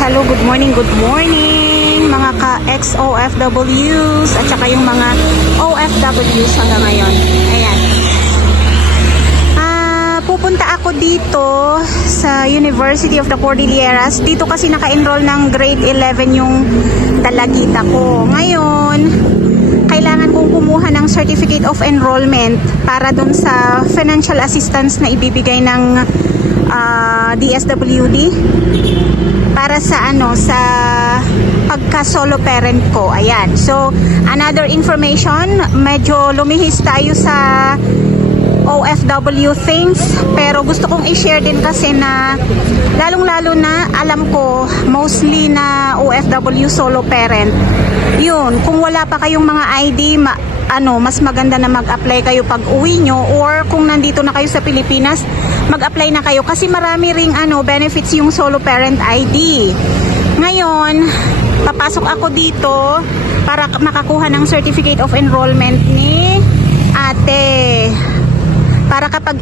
Hello, good morning mga ka-ex-OFWs at saka yung mga OFWs hanggang ngayon. Ayan. Pupunta ako dito sa University of the Cordilleras. Dito kasi naka-enroll ng grade 11 yung dalagita ko. Ngayon, kailangan kong kumuha ng Certificate of Enrollment para dun sa financial assistance na ibibigay ng DSWD para sa sa pagka solo parent ko. Ayan. So, another information, medyo lumihis tayo sa OFW things, pero gusto kong i-share din kasi na lalong-lalo na alam ko mostly na OFW solo parent. Yun, kung wala pa kayong mga ID, mas maganda na mag-apply kayo pag uwi nyo, or kung nandito na kayo sa Pilipinas, mag-apply na kayo kasi marami ring benefits yung solo parent ID. Ngayon, papasok ako dito para makakuha ng Certificate of Enrollment ni ate. Para kapag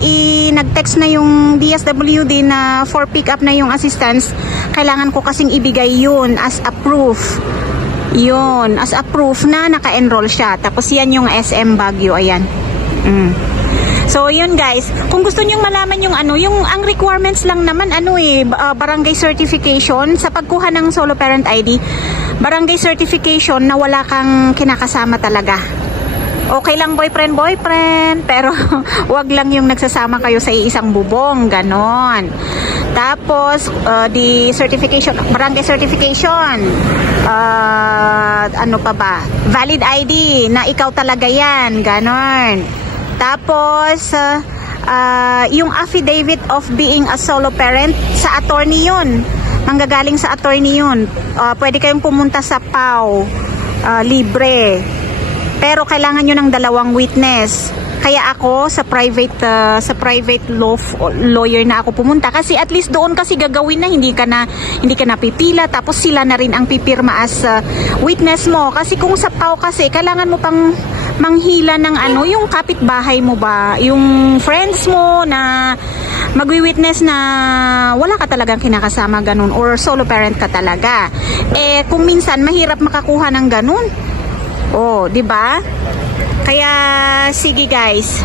nag-text na yung DSWD na for pick up na yung assistance, kailangan ko kasing ibigay yun as a proof. Yun, as a proof na naka-enroll siya. Tapos yan yung SM Baguio, ayan. So yun guys, kung gusto niyo malaman yung ang requirements lang naman barangay certification sa pagkuha ng solo parent ID. Barangay certification na wala kang kinakasama talaga. Okay lang boyfriend, pero wag lang yung nagsasama kayo sa iisang bubong, ganon. Tapos, the certification, barangay certification, ano pa ba? Valid ID, na ikaw talaga yan, ganon. Tapos, yung affidavit of being a solo parent, sa attorney yun. Manggagaling sa attorney yun. Pwede kayong pumunta sa PAO, libre. Pero kailangan nyo ng dalawang witness. Kaya ako sa private lawyer na ako pumunta, kasi at least doon kasi gagawin na hindi ka na pipila, tapos sila na rin ang pipirma as witness mo. Kasi kung sa PAO kasi kailangan mo pang manghila ng yung kapitbahay mo ba, yung friends mo na magwi-witness na wala ka talagang kinakasama, ganun, or solo parent ka talaga. Kung minsan mahirap makakuha ng ganun. Oh, 'di ba? Kaya sige guys,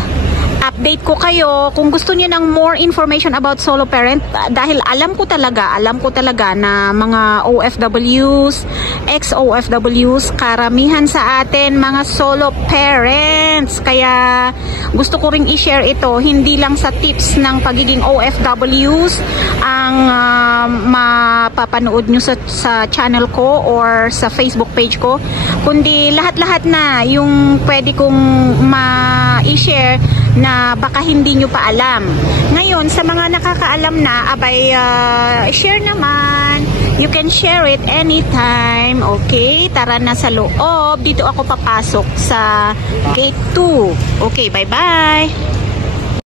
update ko kayo kung gusto niyo ng more information about solo parent, dahil alam ko talaga na mga OFWs, ex-OFWs, karamihan sa atin mga solo parents. Kaya gusto ko ring i-share ito, hindi lang sa tips ng pagiging OFWs ang mapapanood nyo sa channel ko or sa Facebook page ko, kundi lahat-lahat na yung pwede kong ma-i-share na baka hindi nyo pa alam. Ngayon, sa mga nakakaalam na, share naman. You can share it anytime. Okay, tara na sa loob. Dito ako papasok sa gate 2. Okay, bye-bye.